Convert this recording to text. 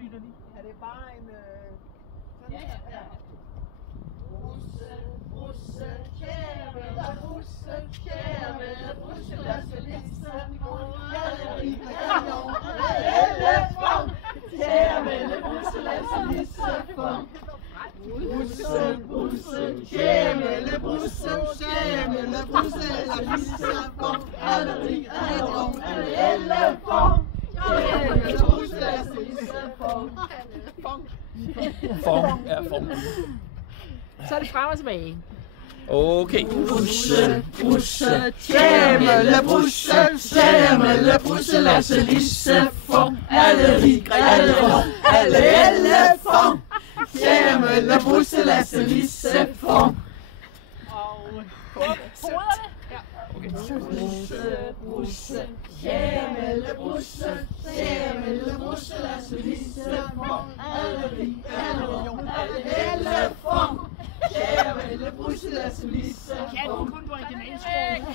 Er det bare en... sådan her? Brusse, brusse, kæmele, brusse, kæmele, brusse, Lasse, Lisse, elefant. Kæmele, brusse, Lasse, Lisse, brusse, brusse, kæmele, brusse, kæmele, brusse, Lasse, Lisse, elefant. Fong er fong. Så er det frem og tilbage. Okay. Brusse, brusse, kæmele, brusse, kæmele, brusse, Lasse, Lisse, fong, alle rig, alle elefant. Kæmele, brusse, Lasse, Lisse, fong. Brusse, brusse, kæmele, brusse, kæmele, brusse, Lasse, Lisse, fong, alle rig, alle elefant. Kæmele, brusse, Lasse, Lisse, fong. Kan du kun på originalsprog?